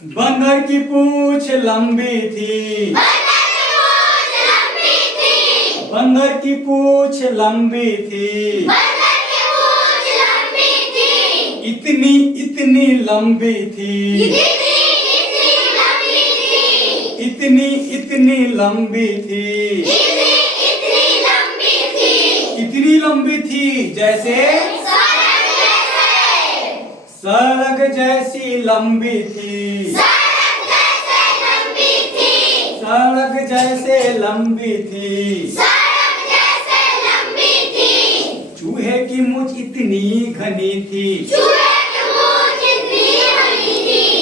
बंदर की पूंछ लंबी थी, बंदर की पूंछ लंबी थी, इतनी इतनी लंबी थी, इतनी इतनी लंबी थी, इतनी लंबी थी जैसे सड़क जैसी लंबी थी, सड़क जैसे लंबी थी, चूहे की मूंछ इतनी घनी थी,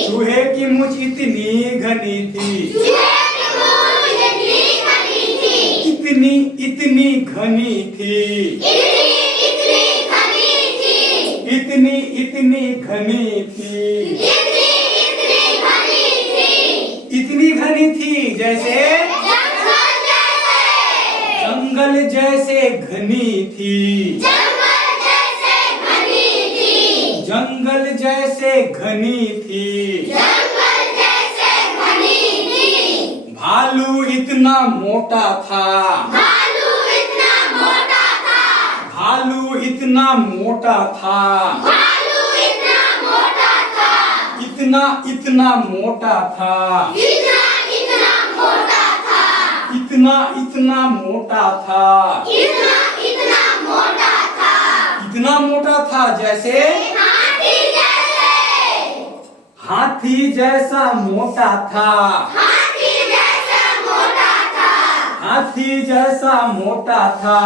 चूहे की मूंछ इतनी घनी थी, इतनी इतनी घनी थी, इतनी इतनी घनी थी, इतनी घनी थी जैसे जंगल जैसे घनी थी, जंगल जैसे घनी थी, भालू इतना मोटा था, भालू इतना मोटा था, इतना इतना मोटा था, इतना इतना मोटा था, इतना मोटा था जैसे हाथी जैसा मोटा था, हाथी जैसा मोटा था,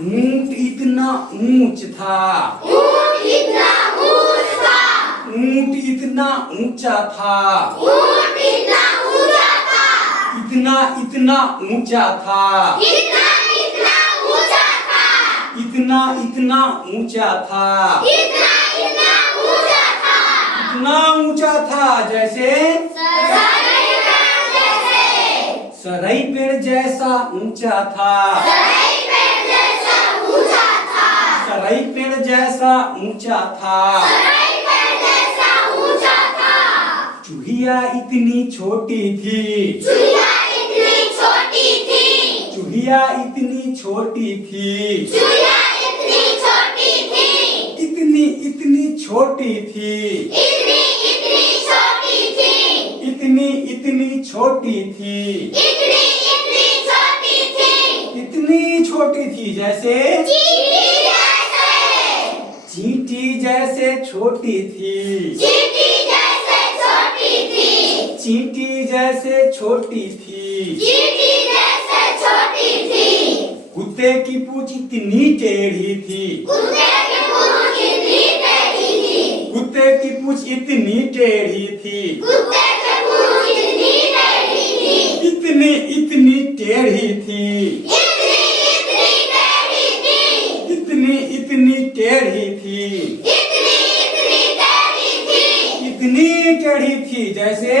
ऊंट इतना ऊंच था, ऊंट इतना ऊंचा था, इतना इतना ऊंचा था, इतना इतना ऊंचा था, इतना ऊंचा था जैसे सरई पेड़ जैसा ऊंचा था, सरई पेड़ जैसा ऊंचा था, चूहिया इतनी छोटी थी, चूहिया इतनी छोटी थी, इतनी इतनी छोटी थी, इतनी इतनी छोटी थी, इतनी छोटी थी जैसे चींटी जैसे छोटी थी, चींटी जैसे छोटी थी, कुत्ते की पूंछ इतनी टेढ़ी थी, कुत्ते की पूंछ इतनी टेढ़ी थी, इतनी इतनी टेढ़ी थी, इतनी इतनी टेढ़ी थी, इतनी टेढ़ी थी जैसे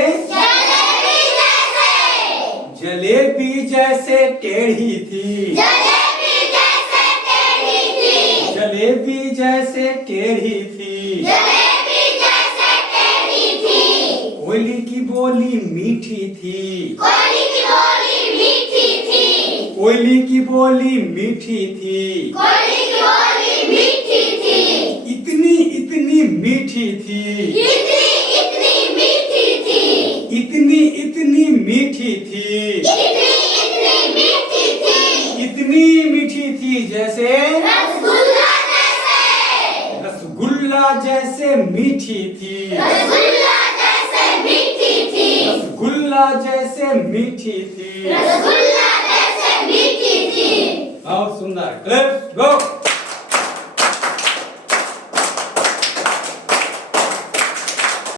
जलेबी जैसे टेढ़ी थी, जलेबी जैसे टेढ़ी थी, कोयली की बोली मीठी थी, कोयली की बोली मीठी थी, इतनी इतनी मीठी थी, इतनी इतनी मीठी थी, इतनी मीठी थी जैसे रसगुल्ला जैसे मीठी थी, रसगुल्ला जैसे मीठी थी, बहुत सुंदर। Let's go.